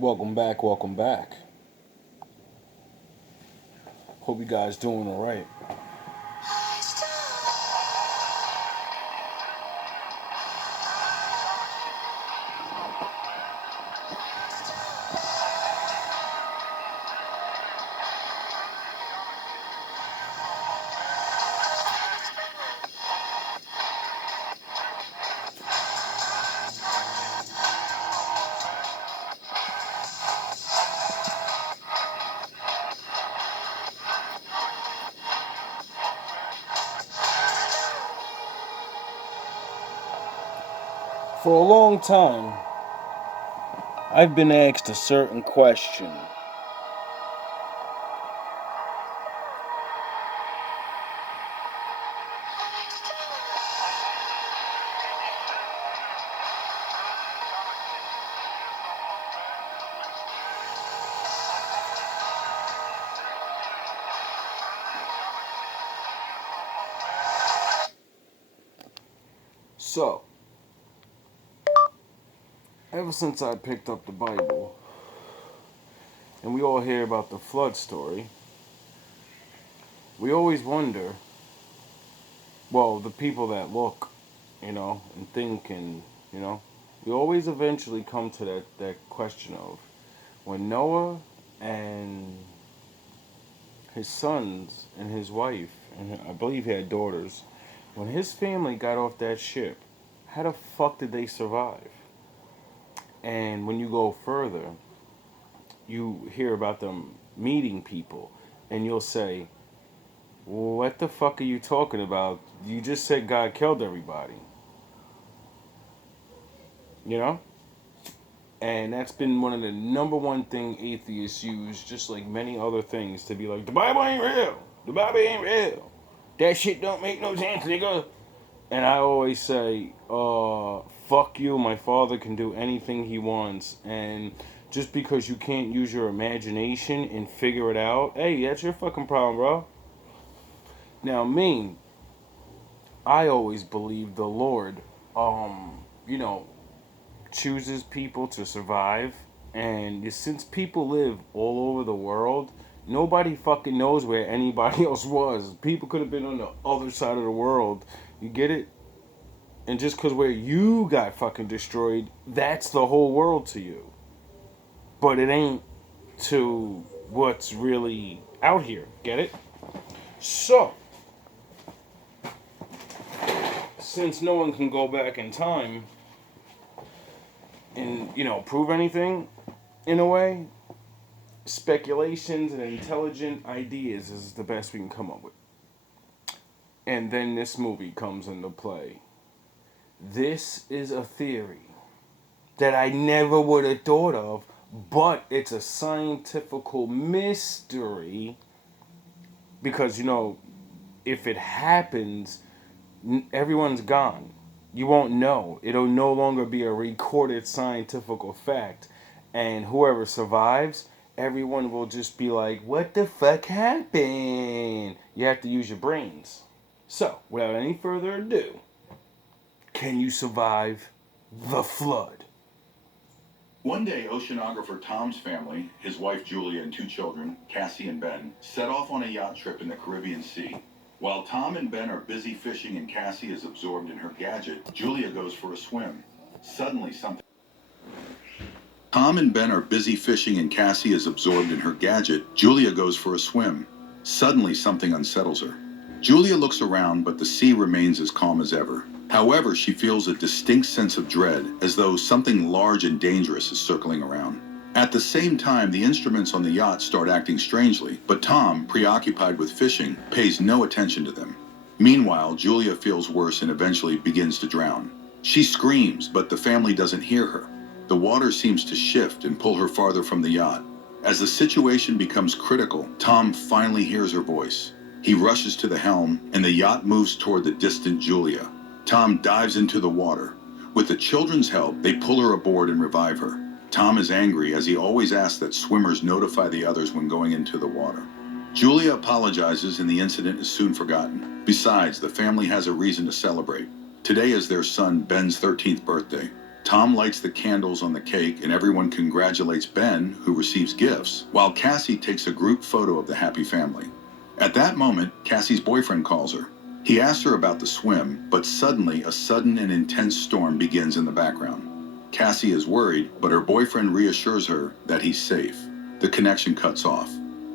Welcome back, welcome back. Hope you guys doing alright. For a long time, I've been asked a certain question. So, ever since I picked up the Bible, and we all hear about the flood story, we always wonder, well, the people that look, and think we always eventually come to that question of when Noah and his sons and his wife, and I believe he had daughters, when his family got off that ship, how the fuck did they survive? And when you go further, you hear about them meeting people, and you'll say, what the fuck are you talking about? You just said God killed everybody. You know? And that's been one of the number one thing atheists use, just like many other things, to be like, the Bible ain't real. The Bible ain't real. That shit don't make no sense, nigga. And I always say, fuck you, my father can do anything he wants. And just because you can't use your imagination and figure it out, hey, that's your fucking problem, bro. Now, me, I always believe the Lord, you know, chooses people to survive. And since people live all over the world, nobody fucking knows where anybody else was. People could have been on the other side of the world. You get it? And just because where you got fucking destroyed, that's the whole world to you. But it ain't to what's really out here. Get it? So, since no one can go back in time and, prove anything, in a way, speculations and intelligent ideas is the best we can come up with. And then this movie comes into play. This is a theory that I never would have thought of, but it's a scientific mystery because, if it happens, everyone's gone. You won't know. It'll no longer be a recorded scientific fact. And whoever survives, everyone will just be like, what the fuck happened? You have to use your brains. So, without any further ado, can you survive the flood? One day, oceanographer Tom's family, his wife Julia and two children, Cassie and Ben, set off on a yacht trip in the Caribbean Sea. While Tom and Ben are busy fishing and Cassie is absorbed in her gadget, Julia goes for a swim. Suddenly, something... Tom and Ben are busy fishing and Cassie is absorbed in her gadget. Julia goes for a swim. Suddenly, something unsettles her. Julia looks around, but the sea remains as calm as ever. However, she feels a distinct sense of dread, as though something large and dangerous is circling around. At the same time, the instruments on the yacht start acting strangely, but Tom, preoccupied with fishing, pays no attention to them. Meanwhile, Julia feels worse and eventually begins to drown. She screams, but the family doesn't hear her. The water seems to shift and pull her farther from the yacht. As the situation becomes critical, Tom finally hears her voice. He rushes to the helm, and the yacht moves toward the distant Julia. Tom dives into the water. With the children's help, they pull her aboard and revive her. Tom is angry, as he always asks that swimmers notify the others when going into the water. Julia apologizes and the incident is soon forgotten. Besides, the family has a reason to celebrate. Today is their son Ben's 13th birthday. Tom lights the candles on the cake and everyone congratulates Ben, who receives gifts, while Cassie takes a group photo of the happy family. At that moment, Cassie's boyfriend calls her. He asks her about the swim, but suddenly a sudden and intense storm begins in the background. Cassie is worried, but her boyfriend reassures her that he's safe. The connection cuts off.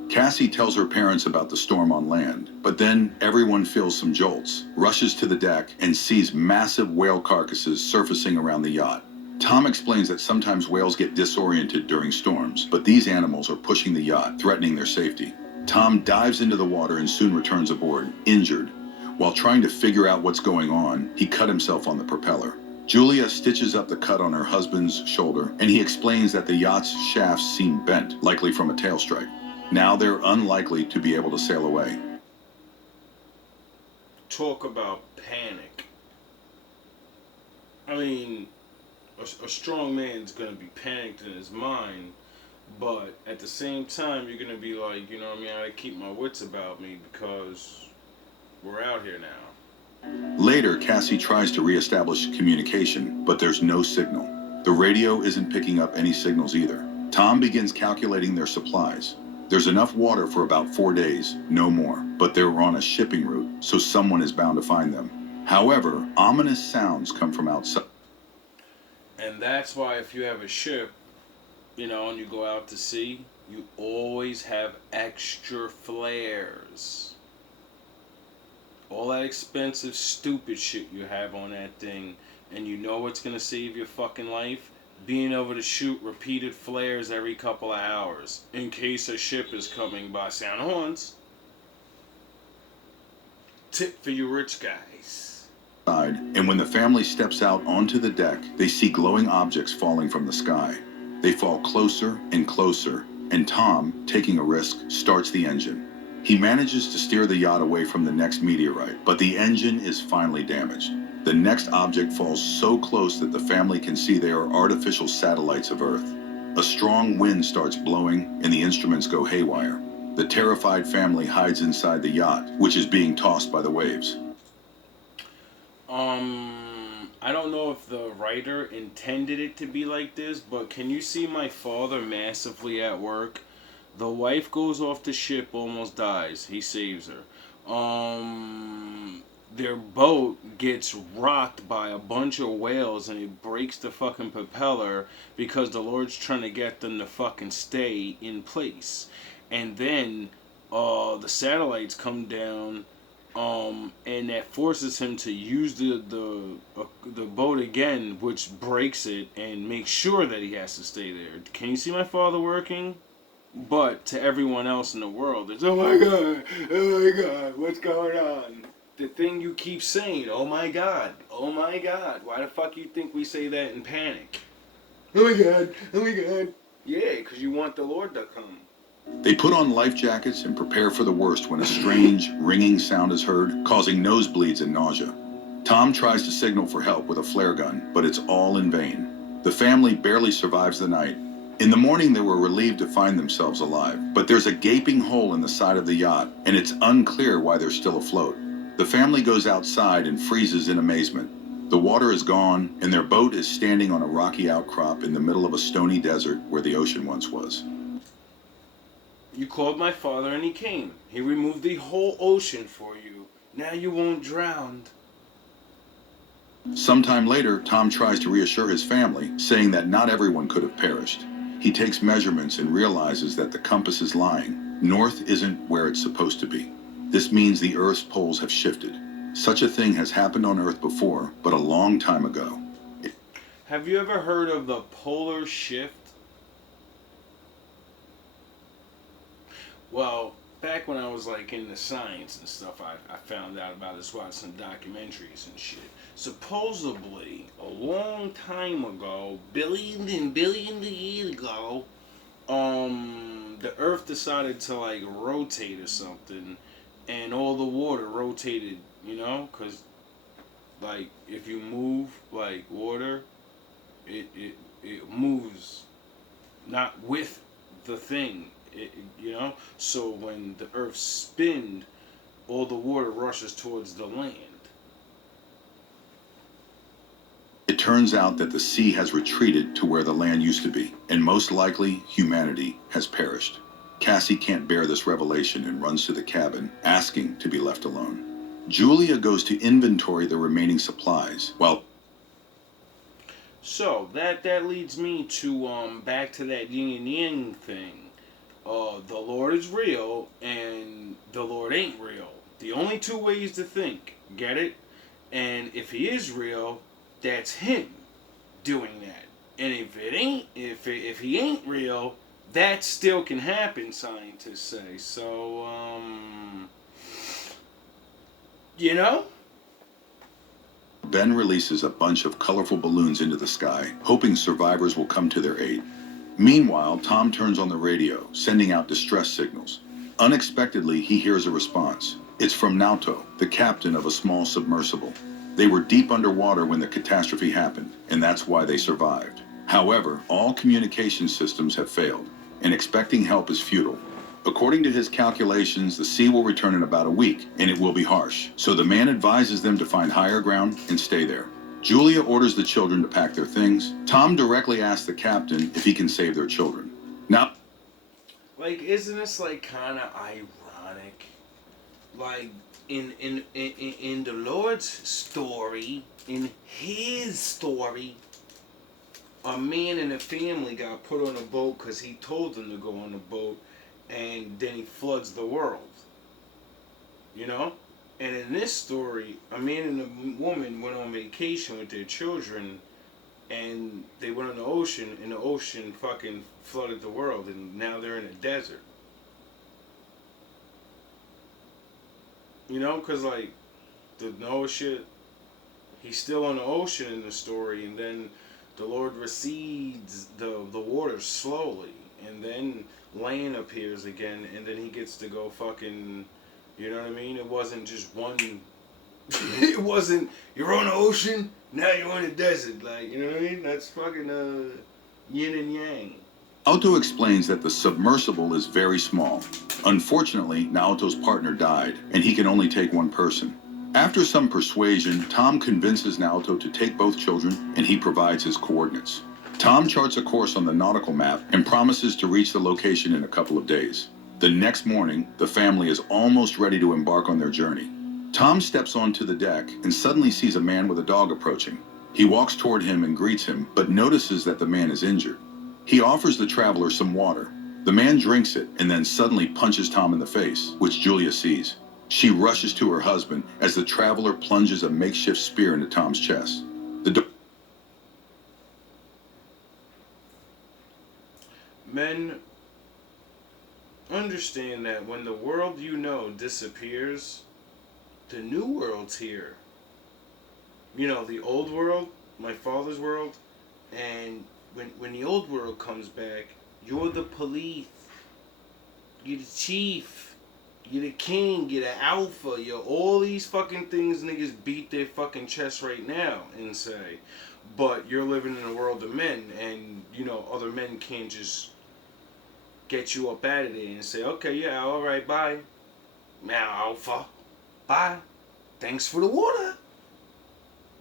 Cassie tells her parents about the storm on land, but then everyone feels some jolts, rushes to the deck, and sees massive whale carcasses surfacing around the yacht. Tom explains that sometimes whales get disoriented during storms, but these animals are pushing the yacht, threatening their safety. Tom dives into the water and soon returns aboard, injured. While trying to figure out what's going on, he cut himself on the propeller. Julia stitches up the cut on her husband's shoulder, and he explains that the yacht's shafts seem bent, likely from a tail strike. Now they're unlikely to be able to sail away. Talk about panic. I mean, a strong man's going to be panicked in his mind, but at the same time, you're going to be like, you know what I mean, I keep my wits about me because we're out here now. Later, Cassie tries to reestablish communication, but there's no signal. The radio isn't picking up any signals either. Tom begins calculating their supplies. There's enough water for about 4 days, no more, but they're on a shipping route, so someone is bound to find them. However, ominous sounds come from outside. And that's why if you have a ship, you know, and you go out to sea, you always have extra flares. All that expensive, stupid shit you have on that thing, and you know it's going to save your fucking life? Being able to shoot repeated flares every couple of hours in case a ship is coming by. Sound horns. Tip for you rich guys. And when the family steps out onto the deck, they see glowing objects falling from the sky. They fall closer and closer, and Tom, taking a risk, starts the engine. He manages to steer the yacht away from the next meteorite, but the engine is finally damaged. The next object falls so close that the family can see they are artificial satellites of Earth. A strong wind starts blowing, and the instruments go haywire. The terrified family hides inside the yacht, which is being tossed by the waves. I don't know if the writer intended it to be like this, but can you see my father massively at work? The wife goes off the ship, almost dies. He saves her. Their boat gets rocked by a bunch of whales and it breaks the fucking propeller because the Lord's trying to get them to fucking stay in place. And then the satellites come down, and that forces him to use the boat again, which breaks it and makes sure that he has to stay there. Can you see my father working? But to everyone else in the world, it's, oh my God, what's going on? The thing you keep saying, oh my God, why the fuck you think we say that in panic? Oh my God. Yeah, because you want the Lord to come. They put on life jackets and prepare for the worst when a strange, ringing sound is heard, causing nosebleeds and nausea. Tom tries to signal for help with a flare gun, but it's all in vain. The family barely survives the night. In the morning, they were relieved to find themselves alive, but there's a gaping hole in the side of the yacht, and it's unclear why they're still afloat. The family goes outside and freezes in amazement. The water is gone, and their boat is standing on a rocky outcrop in the middle of a stony desert where the ocean once was. You called my father and he came. He removed the whole ocean for you. Now you won't drown. Sometime later, Tom tries to reassure his family, saying that not everyone could have perished. He takes measurements and realizes that the compass is lying. North isn't where it's supposed to be. This means the Earth's poles have shifted. Such a thing has happened on Earth before, but a long time ago. Have you ever heard of the polar shift? Well, back when I was like into science and stuff, I found out about this, watched some documentaries and shit. Supposedly, a long time ago, billions and billions of years ago, the Earth decided to like rotate or something, and all the water rotated, you know, because like if you move like water, it moves not with the thing. You know, so when the Earth spins, all the water rushes towards the land. It turns out that the sea has retreated to where the land used to be, and most likely humanity has perished. Cassie can't bear this revelation and runs to the cabin, asking to be left alone. Julia goes to inventory the remaining supplies, while... So that leads me to back to that yin and yang thing. The Lord is real and the Lord ain't real. The only two ways to think. Get it? And if he is real, that's him doing that. And if it ain't, if he ain't real, that still can happen, scientists say. So, you know? Ben releases a bunch of colorful balloons into the sky, hoping survivors will come to their aid. Meanwhile, Tom turns on the radio, sending out distress signals. Unexpectedly, he hears a response. It's from Naoto, the captain of a small submersible. They were deep underwater when the catastrophe happened, and that's why they survived. However, all communication systems have failed, and expecting help is futile. According to his calculations, the sea will return in about a week, and it will be harsh. So the man advises them to find higher ground and stay there. Julia orders the children to pack their things. Tom directly asks the captain if he can save their children. Now, like, isn't this like kind of ironic? Like in the Lord's story, in his story, a man and a family got put on a boat because he told them to go on a boat. And then he floods the world. You know? And in this story, a man and a woman went on vacation with their children, and they went on the ocean, and the ocean fucking flooded the world, and now they're in a desert. You know? Because, like, the Noah shit, he's still on the ocean in the story, and then the Lord recedes the water slowly, and then land appears again, and then he gets to go fucking, you know what I mean? It wasn't just one, it wasn't, you're on the ocean, now you're on the desert, like, you know what I mean? That's fucking yin and yang. Naoto explains that the submersible is very small. Unfortunately, Naoto's partner died, and he can only take one person. After some persuasion, Tom convinces Naoto to take both children, and he provides his coordinates. Tom charts a course on the nautical map and promises to reach the location in a couple of days. The next morning, the family is almost ready to embark on their journey. Tom steps onto the deck and suddenly sees a man with a dog approaching. He walks toward him and greets him, but notices that the man is injured. He offers the traveler some water. The man drinks it and then suddenly punches Tom in the face, which Julia sees. She rushes to her husband as the traveler plunges a makeshift spear into Tom's chest. Men, understand that when the world you know disappears, the new world's here. You know, the old world, my father's world, and when the old world comes back, you're the police, you're the chief, you're the king, you're the alpha, you're all these fucking things niggas beat their fucking chest right now and say, but you're living in a world of men, and, you know, other men can't just get you up out of there and say, okay, yeah, alright, bye. Now, alpha, bye. Thanks for the water.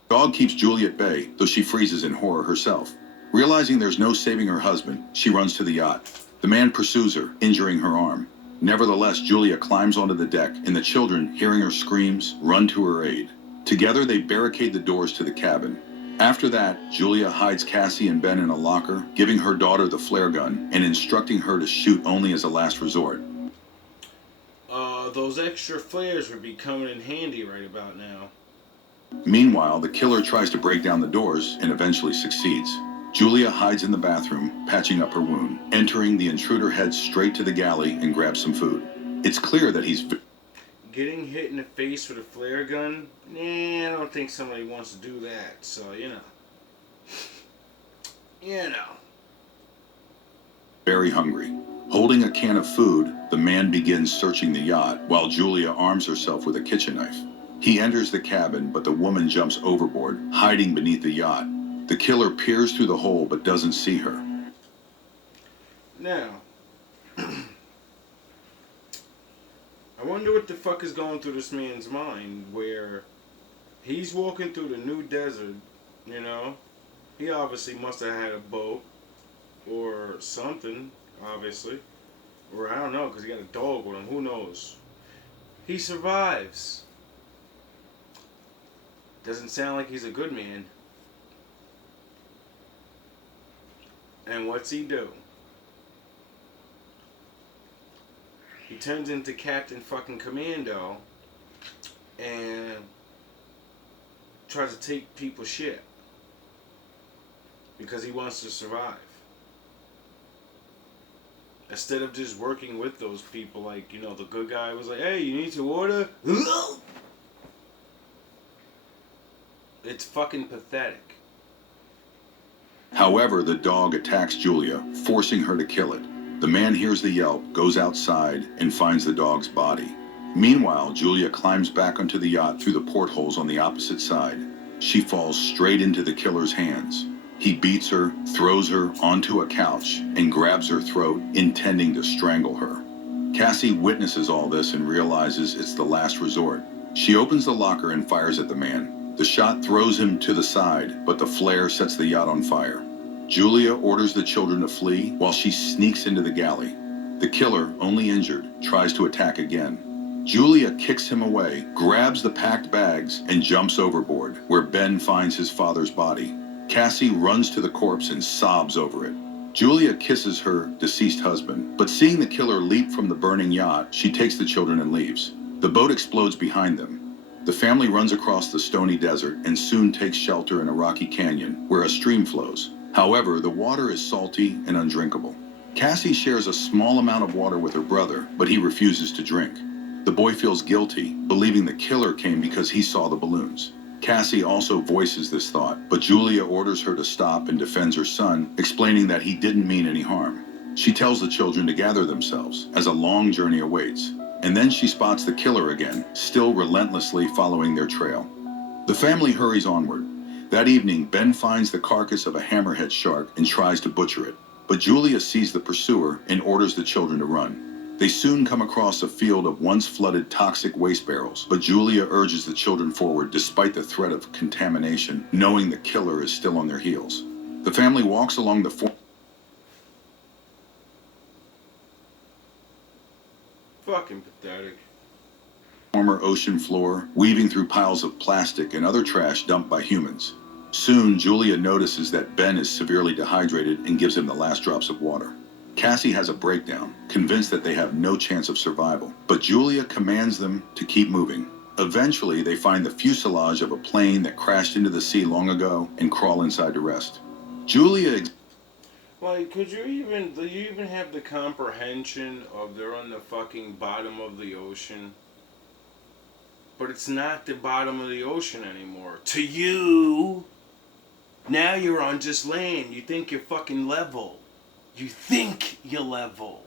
Dog keeps Julie at bay, though she freezes in horror herself. Realizing there's no saving her husband, she runs to the yacht. The man pursues her, injuring her arm. Nevertheless, Julia climbs onto the deck, and the children, hearing her screams, run to her aid. Together, they barricade the doors to the cabin. After that, Julia hides Cassie and Ben in a locker, giving her daughter the flare gun and instructing her to shoot only as a last resort. Those extra flares would be coming in handy right about now. Meanwhile, the killer tries to break down the doors and eventually succeeds. Julia hides in the bathroom, patching up her wound. Entering, the intruder heads straight to the galley and grabs some food. It's clear that he's... Getting hit in the face with a flare gun? Nah, I don't think somebody wants to do that, so, you know. You know. Very hungry. Holding a can of food, the man begins searching the yacht while Julia arms herself with a kitchen knife. He enters the cabin, but the woman jumps overboard, hiding beneath the yacht. The killer peers through the hole but doesn't see her. Now, I wonder what the fuck is going through this man's mind where he's walking through the new desert, you know, He obviously must have had a boat or something, obviously. Or I don't know, because he got a dog with him. Who knows? He survives. Doesn't sound like he's a good man. And what's he do? He turns into Captain fucking Commando and tries to take people's shit because he wants to survive. Instead of just working with those people, like, you know, the good guy was like, hey, you need some water? It's fucking pathetic. However, the dog attacks Julia, forcing her to kill it. The man hears the yelp, goes outside, and finds the dog's body. Meanwhile, Julia climbs back onto the yacht through the portholes on the opposite side. She falls straight into the killer's hands. He beats her, throws her onto a couch, and grabs her throat, intending to strangle her. Cassie witnesses all this and realizes it's the last resort. She opens the locker and fires at the man. The shot throws him to the side, but the flare sets the yacht on fire. Julia orders the children to flee while she sneaks into the galley. The killer, only injured, tries to attack again. Julia kicks him away, grabs the packed bags, and jumps overboard, where Ben finds his father's body. Cassie runs to the corpse and sobs over it. Julia kisses her deceased husband, but seeing the killer leap from the burning yacht, she takes the children and leaves. The boat explodes behind them. The family runs across the stony desert and soon takes shelter in a rocky canyon where a stream flows. However, the water is salty and undrinkable. Cassie shares a small amount of water with her brother, but he refuses to drink. The boy feels guilty, believing the killer came because he saw the balloons. Cassie also voices this thought, but Julia orders her to stop and defends her son, explaining that he didn't mean any harm. She tells the children to gather themselves, as a long journey awaits. And then she spots the killer again, still relentlessly following their trail. The family hurries onward. That evening, Ben finds the carcass of a hammerhead shark and tries to butcher it. But Julia sees the pursuer and orders the children to run. They soon come across a field of once flooded toxic waste barrels, but Julia urges the children forward despite the threat of contamination, knowing the killer is still on their heels. The family walks along the Fucking pathetic. Former ocean floor, weaving through piles of plastic and other trash dumped by humans. Soon, Julia notices that Ben is severely dehydrated and gives him the last drops of water. Cassie has a breakdown, convinced that they have no chance of survival, but Julia commands them to keep moving. Eventually, they find the fuselage of a plane that crashed into the sea long ago and crawl inside to rest. Julia... Like, do you even have the comprehension of they're on the fucking bottom of the ocean? But it's not the bottom of the ocean anymore. To you, now you're on just land. You think you're fucking level. You think you're level.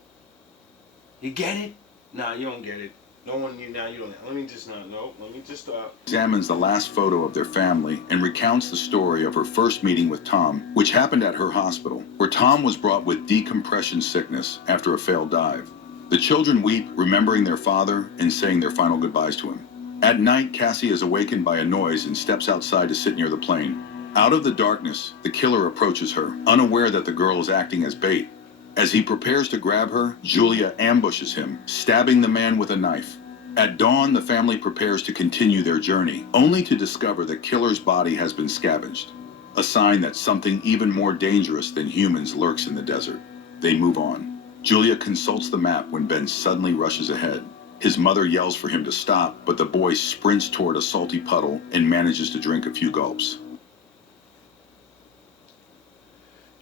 You get it? Nah, you don't get it. No one, you don't. Let me just stop. Examines the last photo of their family and recounts the story of her first meeting with Tom, which happened at her hospital, where Tom was brought with decompression sickness after a failed dive. The children weep, remembering their father and saying their final goodbyes to him. At night, Cassie is awakened by a noise and steps outside to sit near the plane. Out of the darkness, the killer approaches her, unaware that the girl is acting as bait. As he prepares to grab her, Julia ambushes him, stabbing the man with a knife. At dawn, the family prepares to continue their journey, only to discover the killer's body has been scavenged, a sign that something even more dangerous than humans lurks in the desert. They move on. Julia consults the map when Ben suddenly rushes ahead. His mother yells for him to stop, but the boy sprints toward a salty puddle and manages to drink a few gulps.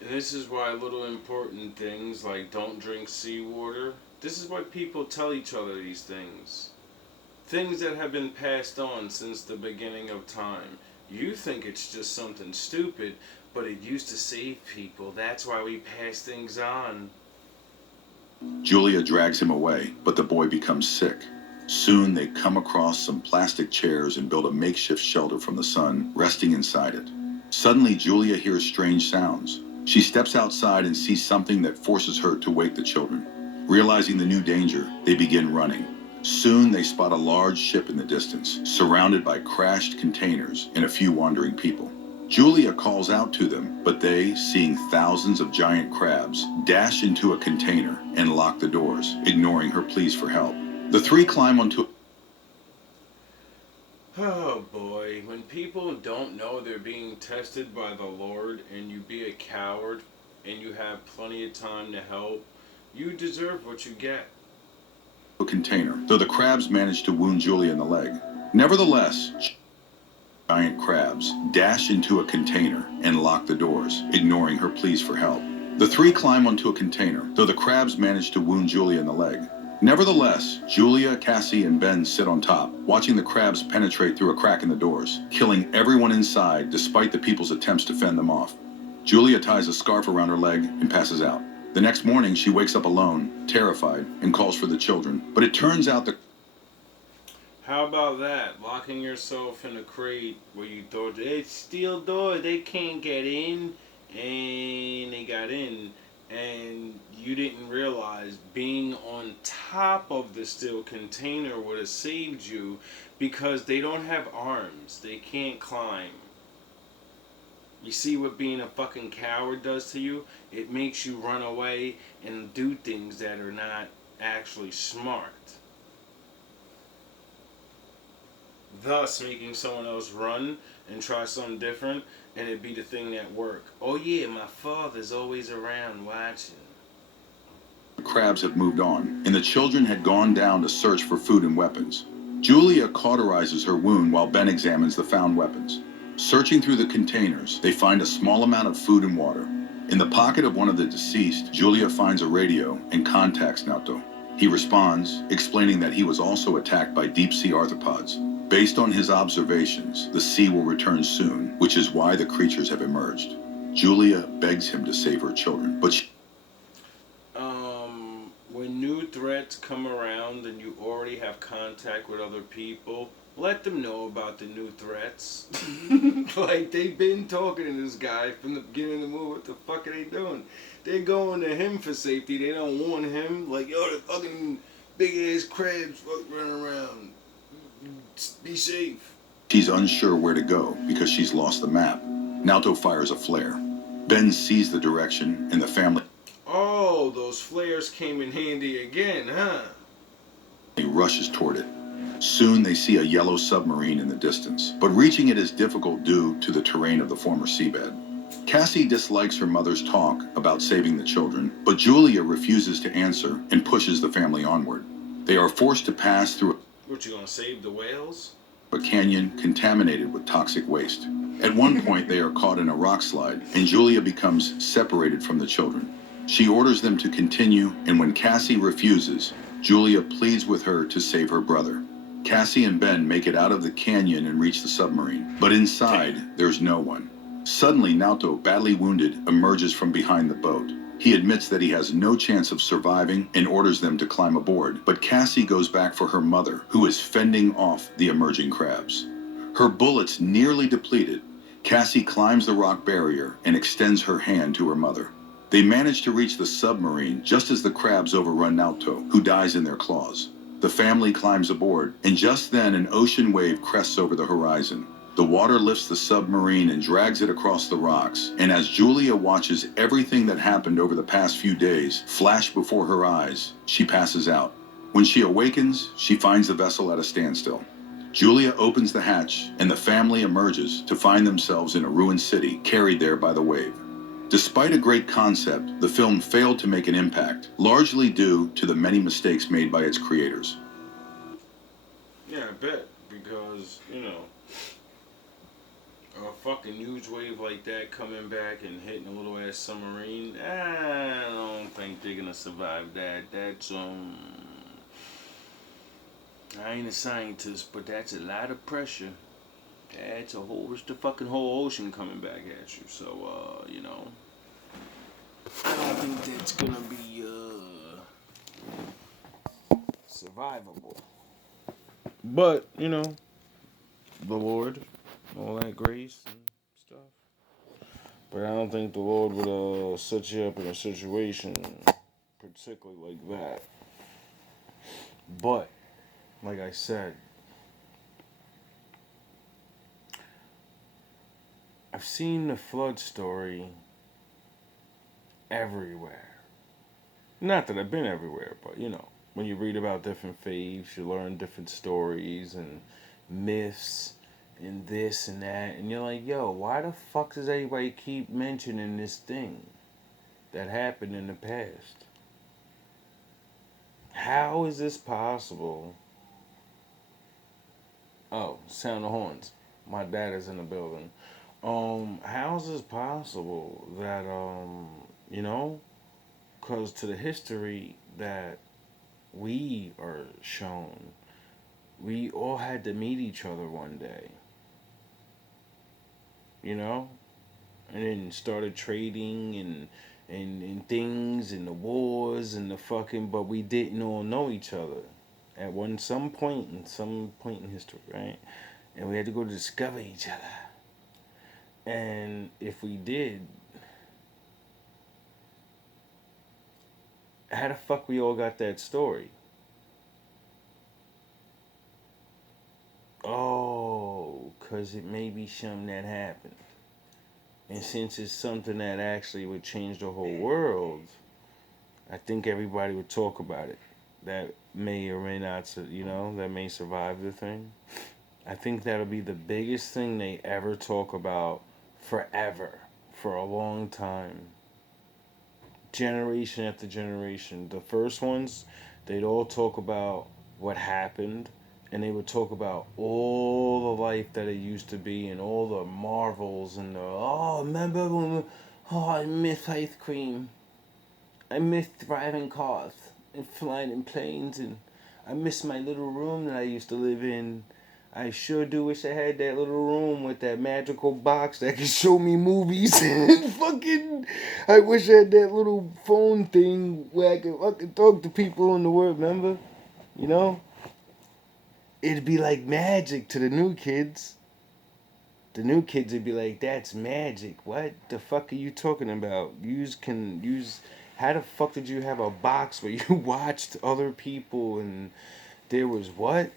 And this is why little important things like don't drink seawater, this is why people tell each other these things. Things that have been passed on since the beginning of time. You think it's just something stupid, but it used to save people. That's why we pass things on. Julia drags him away, but the boy becomes sick. Soon they come across some plastic chairs and build a makeshift shelter from the sun, resting inside it. Suddenly, Julia hears strange sounds. She steps outside and sees something that forces her to wake the children. Realizing the new danger, they begin running. Soon they spot a large ship in the distance, surrounded by crashed containers and a few wandering people. Julia calls out to them, but they, seeing thousands of giant crabs, dash into a container and lock the doors, ignoring her pleas for help. The three climb onto. Oh boy, when people don't know they're being tested by the Lord and you be a coward and you have plenty of time to help, you deserve what you get. A container, though the crabs manage to wound Julia in the leg. Nevertheless, giant crabs dash into a container and lock the doors, ignoring her pleas for help. The three climb onto a container, though the crabs manage to wound Julia in the leg. Nevertheless, Julia, Cassie, and Ben sit on top, watching the crabs penetrate through a crack in the doors, killing everyone inside despite the people's attempts to fend them off. Julia ties a scarf around her leg and passes out. The next morning, she wakes up alone, terrified, and calls for the children, but it turns out the. How about that? Locking yourself in a crate where you thought it's steel door, they can't get in, and they got in, and you didn't realize being on top of the steel container would have saved you because they don't have arms. They can't climb. You see what being a fucking coward does to you? It makes you run away and do things that are not actually smart. Thus making someone else run and try something different, and it be the thing that worked. Oh yeah, my father's always around watching. The crabs have moved on, and the children had gone down to search for food and weapons. Julia cauterizes her wound while Ben examines the found weapons. Searching through the containers, they find a small amount of food and water. In the pocket of one of the deceased, Julia finds a radio and contacts Naoto. He responds, explaining that he was also attacked by deep-sea arthropods. Based on his observations, the sea will return soon, which is why the creatures have emerged. Julia begs him to save her children, but when new threats come around and you already have contact with other people, let them know about the new threats. Like, they've been talking to this guy from the beginning of the movie. What the fuck are they doing? They're going to him for safety. They don't warn him. Like, yo, the fucking big-ass crabs running around. Be safe. she's unsure where to go because she's lost the map. Naoto fires a flare. Ben sees the direction, and the family Oh, those flares came in handy again, huh? rushes toward it. Soon they see a yellow submarine in the distance, but reaching it is difficult due to the terrain of the former seabed. Cassie dislikes her mother's talk about saving the children, but Julia refuses to answer and pushes the family onward. They are forced to pass through What, you gonna save the whales? a canyon contaminated with toxic waste. At one point, they are caught in a rock slide, and Julia becomes separated from the children. She orders them to continue, and when Cassie refuses, Julia pleads with her to save her brother. Cassie and Ben make it out of the canyon and reach the submarine, but inside, there's no one. Suddenly, Naoto, badly wounded, emerges from behind the boat. He admits that he has no chance of surviving and orders them to climb aboard, but Cassie goes back for her mother, who is fending off the emerging crabs. Her bullets nearly depleted, Cassie climbs the rock barrier and extends her hand to her mother. They manage to reach the submarine just as the crabs overrun Naoto, who dies in their claws. The family climbs aboard, and just then an ocean wave crests over the horizon. The water lifts the submarine and drags it across the rocks, and as Julia watches everything that happened over the past few days flash before her eyes, she passes out. When she awakens, she finds the vessel at a standstill. Julia opens the hatch, and the family emerges to find themselves in a ruined city, carried there by the wave. Despite a great concept, the film failed to make an impact, largely due to the many mistakes made by its creators. Yeah, I bet. Because, a fucking huge wave like that coming back and hitting a little ass submarine, I don't think they're gonna survive that. That's, I ain't a scientist, but that's a lot of pressure. It's the fucking whole ocean coming back at you. So, I don't think that's gonna be, survivable. But, the Lord, all that grace and stuff. But I don't think the Lord would set you up in a situation particularly like that. But, like I said, I've seen the flood story everywhere. Not that I've been everywhere, but when you read about different faiths, you learn different stories and myths and this and that, and you're like, yo, why the fuck does everybody keep mentioning this thing that happened in the past? How is this possible? Oh, sound of horns. My dad is in the building. How is this possible that you know, because to the history that we are shown, we all had to meet each other one day, you know, and then started trading and things and the wars and the fucking, but we didn't all know each other at some point in history, right? And we had to go discover each other. And if we did, how the fuck we all got that story? Oh, because it may be something that happened. And since it's something that actually would change the whole world, I think everybody would talk about it. That may or may not, that may survive the thing. I think that'll be the biggest thing they ever talk about forever, for a long time. Generation after generation. The first ones, they'd all talk about what happened, and they would talk about all the life that it used to be and all the marvels and remember when I miss ice cream. I miss driving cars and flying in planes, and I miss my little room that I used to live in. I sure do wish I had that little room with that magical box that could show me movies and fucking. I wish I had that little phone thing where I could fucking talk to people in the world. Remember, you know, it'd be like magic to the new kids. The new kids would be like, "That's magic. What the fuck are you talking about? Use. How the fuck did you have a box where you watched other people and there was what?"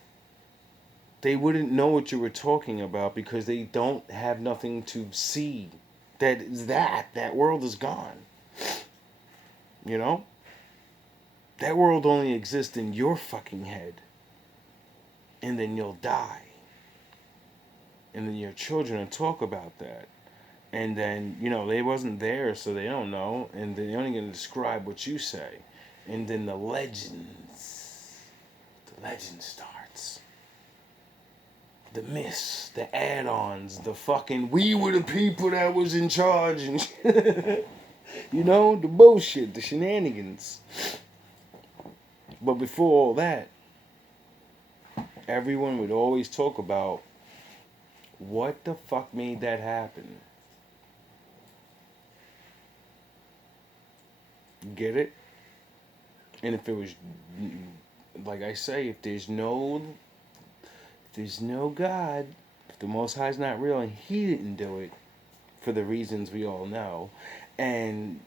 They wouldn't know what you were talking about because they don't have nothing to see. That world is gone. You know? That world only exists in your fucking head. And then you'll die. And then your children will talk about that. And then, they wasn't there, so they don't know. And they're only going to describe what you say. And then the legend starts. The myths, the add-ons, the fucking we were the people that was in charge and the bullshit, the shenanigans. But before all that, everyone would always talk about what the fuck made that happen. Get it? And if it was, like I say, if there's no God, if the Most High is not real and He didn't do it for the reasons we all know, and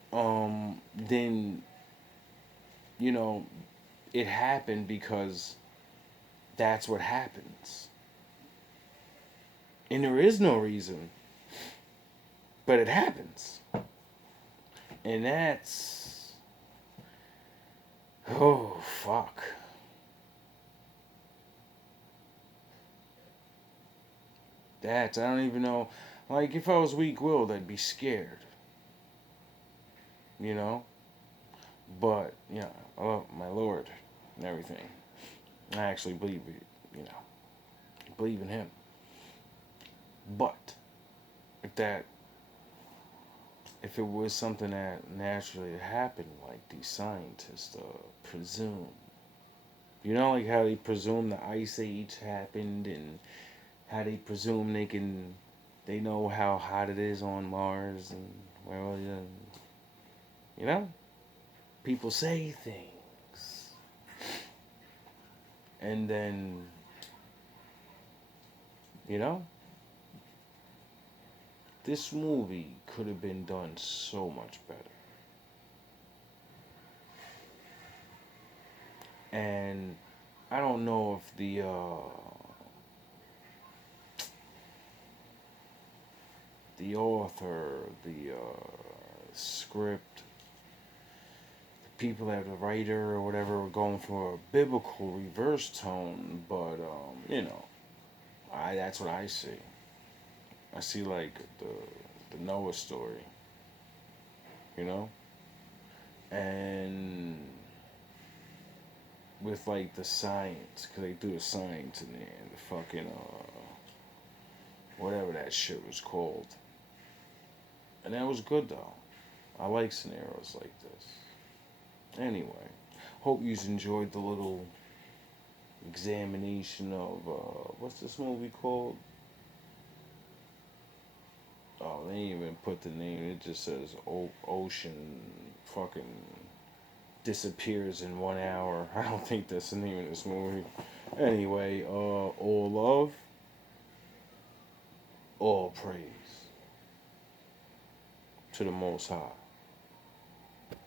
then it happened because that's what happens, and there is no reason, but it happens, and that's fuck. I don't even know. Like, if I was weak-willed, I'd be scared. But, oh, my Lord, and everything. I actually believe it, believe in Him. But, if it was something that naturally happened, like these scientists presume, like how they presume the Ice Age happened, and how they presume they know how hot it is on Mars, and people say things, and then this movie could have been done so much better. And I don't know if the the author, the script, the people that the writer or whatever were going for a biblical reverse tone, but that's what I see. I see like the Noah story, you know, and with like the science, cause they threw the science in there, the fucking whatever that shit was called, and that was good though. I like scenarios like this. Anyway, hope you enjoyed the little examination of what's this movie called? Oh, they didn't even put the name. It just says Ocean fucking disappears in 1 hour. I don't think that's the name of this movie. Anyway, all love, all praise to the Most High.